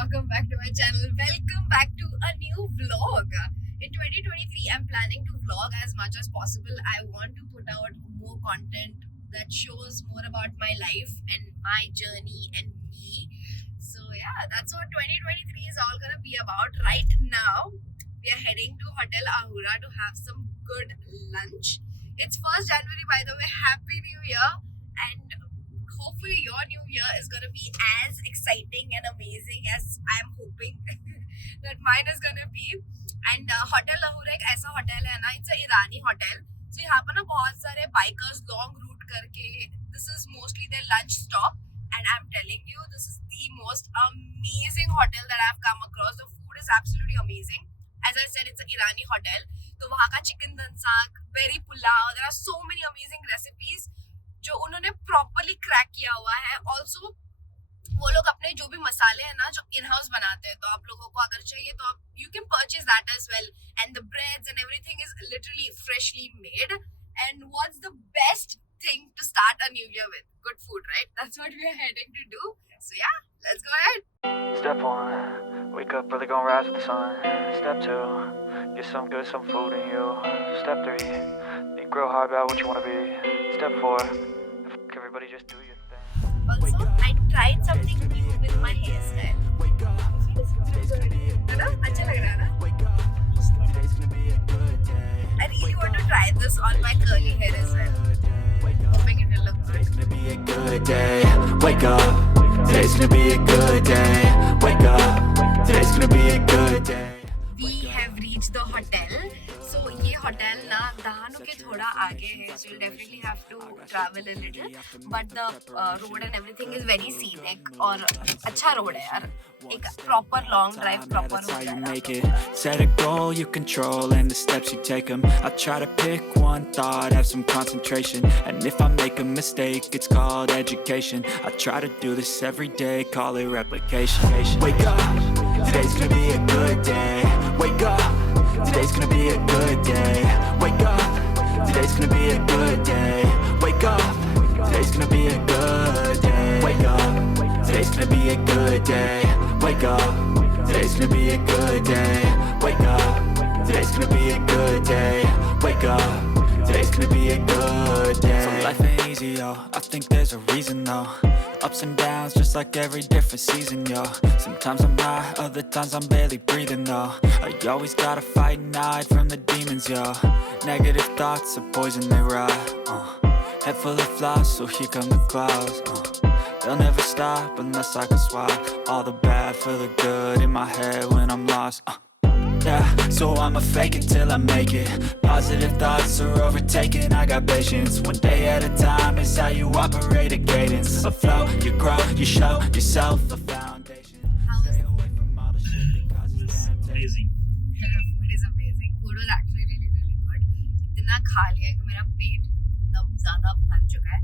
welcome back to my channel. Welcome back to a new vlog. In 2023, I'm planning to vlog as much as possible. I want to put out more content that shows more about my life and my journey and me. So yeah, that's what 2023 is all gonna be about. Right now, we are heading to Hotel Ahura to have some good lunch. It's 1st January, by the way. Happy New Year! And hopefully your new year is going to be as exciting and amazing as I'm hoping that mine is going to be. And Hotel Lahore एक ऐसा hotel है ना, it's a Irani hotel. So यहाँ पर ना बहुत सारे bikers long route करके, this is mostly their lunch stop. And I'm telling you, this is the most amazing hotel that I've come across. The food is absolutely amazing. As I said, it's an Irani hotel. तो वहाँ का chicken dansak, berry pulao, there are so many amazing recipes जो उन्होंने properly crack किया हुआ है. Also वो लोग अपने जो भी मसाले हैं ना जो इन हाउस बनाते हैं, तो आप लोगों को अगर चाहिए तो आप you can purchase that as well. And the breads and everything is literally freshly made. And what's the best thing to start a new year with? Good food, right? That's what we are heading to do. So yeah, let's go ahead. Step 1, wake up early, gonna rise with the sun. Step 2, get some good, some food in you. Step 3, think real hard about what you wanna be. Step 4, everybody just do your thing. Also, I tried something new with my hairstyle. है ना? अच्छा लग रहा है ना? I really want to try this on my curly hair as well. Hoping it will look good. Today's gonna be a good day. Wake up. Today's gonna be a good day. Wake up. Today's gonna be a good day. We have reached the hotel. So ये hotel ना दहानू के थोड़ा आगे है. So you'll definitely have to travel a little. But the road and everything is very scenic. और अच्छा road है यार. एक proper long drive, proper That's how road you है. make it. Set a goal you control and the steps you take them. I try to pick one thought, have some concentration. And if I make a mistake, it's called education. I try to do this every day, call it replication. Wake up, today's gonna be a good day. Wake up. Today's gonna be a good day. Wake up. Today's gonna be a good day. Wake up. Today's gonna be a good day. Wake up. Today's gonna be a good day. Wake up. Today's gonna be a good day. Wake up. Today's gonna be a good day. Wake up. Today's gonna be a good day. So life ain't easy, yo. I think there's a reason, though. Ups and downs, just like every different season, yo. Sometimes I'm high, other times I'm barely breathing, though. I always gotta fight and hide from the demons, yo. Negative thoughts are poison, they rot. Head full of flies, so here come the clouds. They'll never stop unless I can swap all the bad for the good in my head when I'm lost. Yeah, so I'ma fake it till I make it. Positive thoughts are overtaken, I got patience. One day at a time is how you operate a cadence. A flow, you grow, you show yourself a foundation. Stay away from all the shit that causes temptation. Food is amazing. Food was actually really good. इतना खा लिया कि मेरा पेट एकदम ज़्यादा भर चुका है.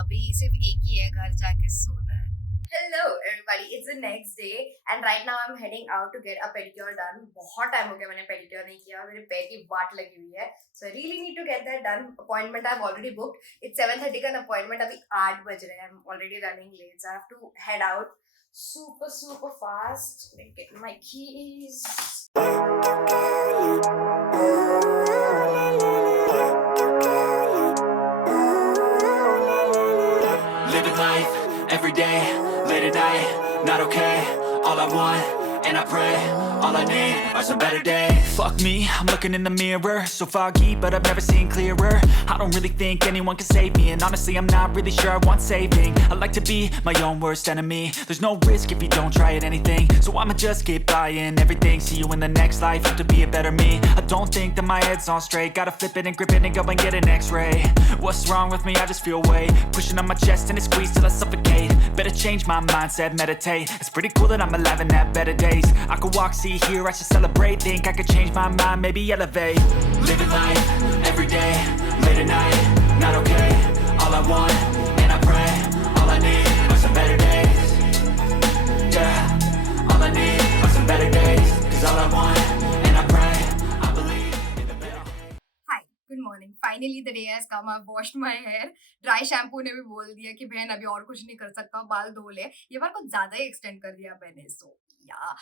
अभी सिर्फ एक ही है, घर जाके सोना है. Hello everybody, it's the next day and right now I'm heading out to get a pedicure done. बहुत टाइम हो गया मैंने pedicure नहीं किया, मेरे पैर की वाट लगी हुई है. So I really need to get that done. Appointment I've already booked. It's 7:30 का appointment. अभी 8 बज रहे हैं. I'm already running late, so I have to head out super fast. Let me get my keys. Living life, every day, late at night, not okay. All I want, and I pray, all I need are some better days. Fuck me, I'm looking in the mirror, so foggy, but I've never seen clearer. I don't really think anyone can save me, and honestly I'm not really sure I want saving. I like to be my own worst enemy. There's no risk if you don't try at anything, so I'ma just keep buying everything. See you in the next life, have to be a better me. I don't think that my head's on straight, gotta flip it and grip it and go and get an x-ray. What's wrong with me? I just feel weight pushing on my chest and it squeezes till I suffocate. Better change my mindset, meditate. It's pretty cool that I'm alive and have better days. I could walk, see, hear, I should celebrate. Think I could change my mind, maybe elevate. Living life, every day, late at night, not okay. All I want, and I pray, all I need are some better days. Yeah, all I need are some better days. Cause all I want, and I pray, I believe in the better. Hi, Good morning. Finally the day has come. I've washed my hair. Dry shampoo ने भी बोल दिया कि बहन अभी और कुछ नहीं कर सकता, बाल धो ले. ये बार कुछ ज़्यादा ही extend कर दिया मैंने. So yeah,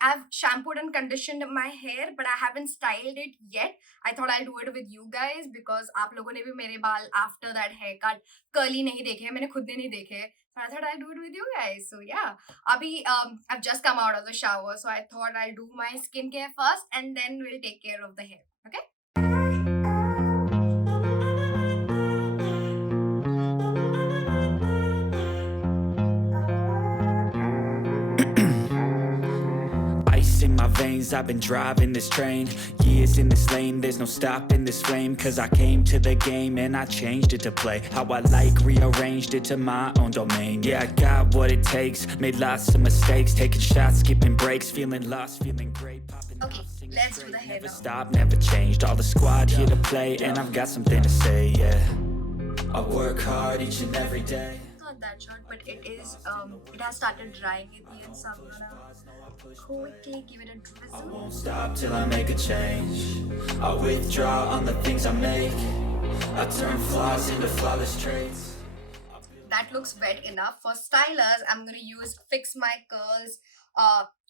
I've shampooed and conditioned my hair, but I haven't styled it yet. I thought I'll do it with you guys because आप लोगों ने भी मेरे बाल after that haircut curly नहीं देखे हैं. मैंने खुद ने नहीं देखे. So I thought I'll do it with you guys. So yeah, abhi I've just come out of the shower, so I thought I'll do my skincare first and then we'll take care of the hair. Okay? Ice in my veins, I've been driving this train. Years in this lane, there's no stopping this flame. Cause I came to the game and I changed it to play how I like, rearranged it to my own domain. Yeah, I got what it takes, made lots of mistakes, taking shots, skipping breaks, feeling lost, feeling great. Okay, let's do the hair Never now. stop, never changed, all the squad here to play. And I've got something to say, yeah. I work hard each and every day. Not that short, but it is it has started drying at the end, so I'm gonna quickly give it a I drizzle. won't stop till I make a change. I withdraw on the things I make. I turn flaws into flawless traits. That looks wet enough. For stylers, I'm gonna use Fix My Curls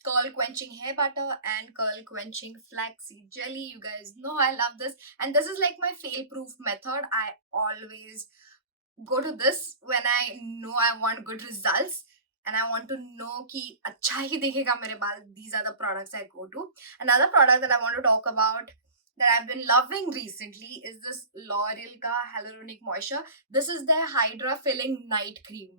curl quenching hair butter and curl quenching flaxseed jelly. You guys know I love this, and this is like my fail proof method. I always go to this when I know I want good results and I want to know ki acha hi dikhega mere baal. These are the products I go to. Another product that I want to talk about that I've been loving recently is this L'Oreal ka Hyaluronic Moisture. This is their Hydra Filling Night Cream.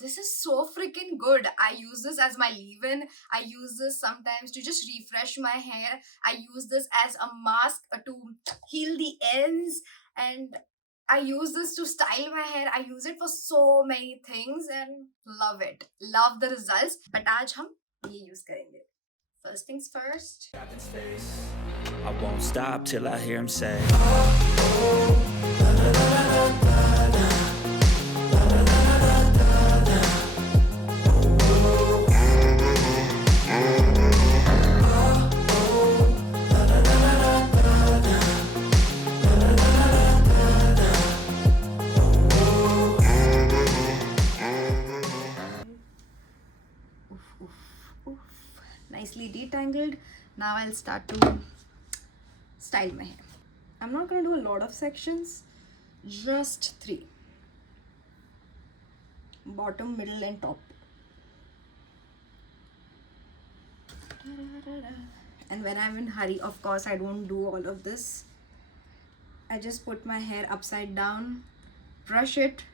This is so freaking good. I use this as my leave-in. I use this sometimes to just refresh my hair. I use this as a mask to heal the ends, and I use this to style my hair. I use it for so many things and love it. Love the results. But आज हम ये use करेंगे. First things first. I won't stop till I hear him say. Nicely detangled. Now I'll start to style my hair. I'm not going to do a lot of sections, just 3: bottom, middle and top. And when I'm in hurry, of course I don't do all of this. I just put my hair upside down, brush it,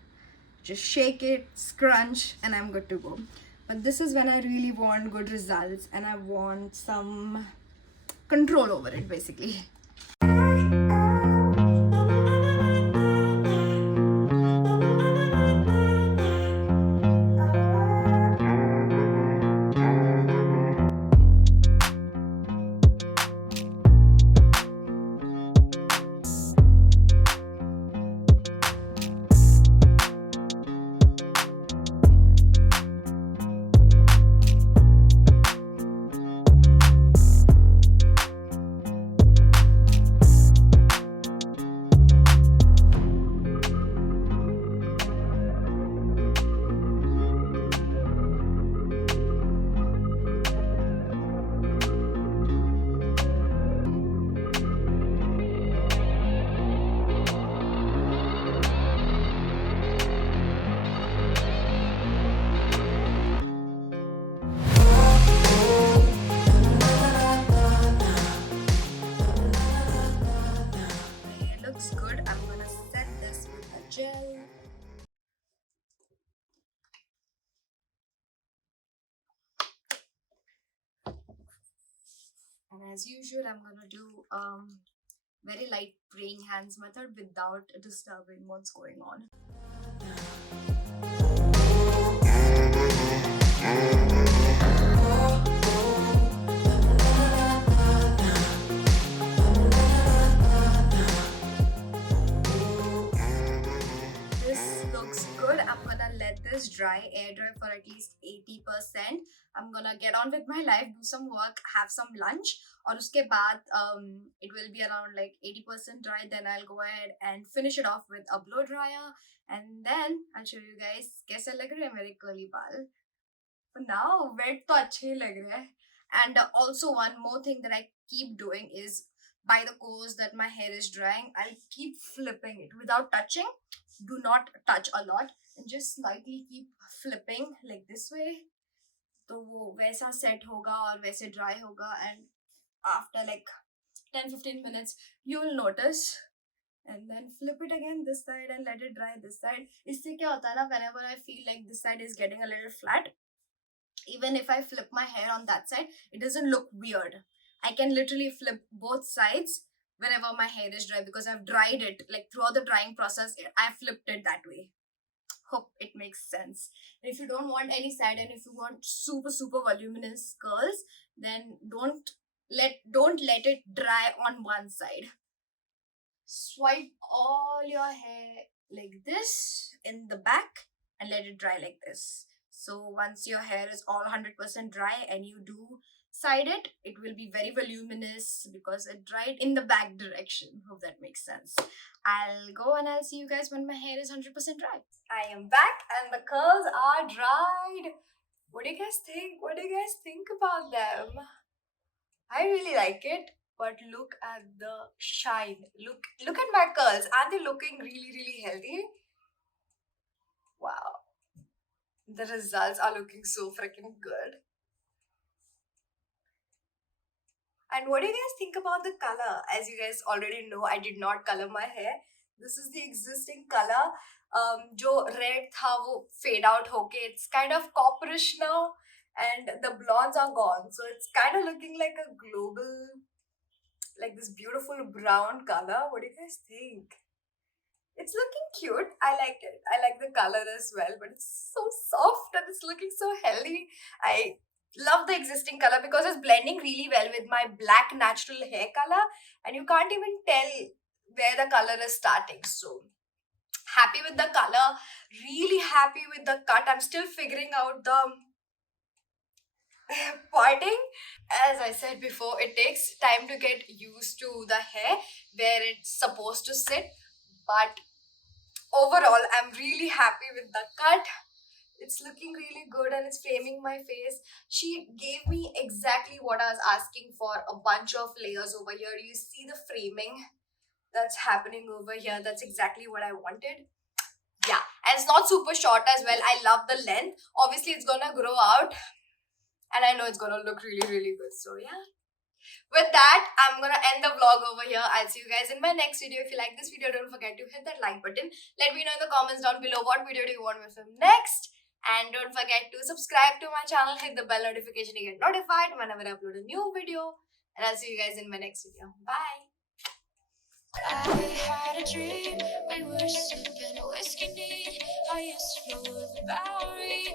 just shake it, scrunch, and I'm good to go. But this is when I really want good results and I want some control over it, basically. And as usual, I'm gonna do very light praying hands method without disturbing what's going on. This looks good. I'm gonna let this dry, air dry for at least 80%. I'm gonna get on with my life, do some work, have some lunch, और उसके बाद it will be around like 80% dry. Then I'll go ahead and finish it off with a blow dryer, and then I'll show you guys कैसे लग रहे हैं मेरे curly बाल. For now, wet तो अच्छे ही लग रहे हैं. And also one more thing that I keep doing is, by the course that my hair is drying, I'll keep flipping it without touching. Do not touch a lot and just slightly keep flipping like this way. तो वो वैसा set होगा और वैसे dry होगा, and after like 10-15 minutes you will notice, and then flip it again this side and let it dry this side. इससे क्या होता है ना, whenever I feel like this side is getting a little flat, even if I flip my hair on that side, it doesn't look weird. I can literally flip both sides whenever my hair is dry because I've dried it. Like throughout the drying process, I flipped it that way. Hope it makes sense. If you don't want any side and if you want super voluminous curls, then don't let it dry on one side. Swipe all your hair like this in the back and let it dry like this. So once your hair is all 100% dry and you do side it, it will be very voluminous because it dried in the back direction. Hope that makes sense. I'll go and I'll see you guys when my hair is 100% dry. I am back and the curls are dried. What do you guys think? What do you guys think about them? I really like it, but look at the shine. Look at my curls. Are they looking really healthy? Wow. The results are looking so freaking good. And what do you guys think about the color? As you guys already know, I did not color my hair. This is the existing color. जो red था वो fade out होके it's kind of copperish now, and the blondes are gone. So it's kind of looking like a global, like this beautiful brown color. What do you guys think? It's looking cute. I like it. I like the color as well, but it's so soft and it's looking so healthy. I love the existing color because it's blending really well with my black natural hair color, and you can't even tell where the color is starting. So happy with the color, really happy with the cut. I'm still figuring out the parting. As I said before, it takes time to get used to the hair where it's supposed to sit, but overall I'm really happy with the cut. It's looking really good and it's framing my face. She gave me exactly what I was asking for, a bunch of layers over here. You see the framing that's happening over here. That's exactly what I wanted. Yeah, and it's not super short as well. I love the length. Obviously it's gonna grow out and I know it's gonna look really good. So yeah, with that, I'm gonna end the vlog over here. I'll see you guys in my next video. If you like this video, don't forget to hit that like button. Let me know in the comments down below what video do you want me to film next. And don't forget to subscribe to my channel, hit the bell notification to get notified whenever I upload a new video. And I'll see you guys in my next video. Bye. I had a dream, we were sipping whiskey neat. I used to flow with the Bowery.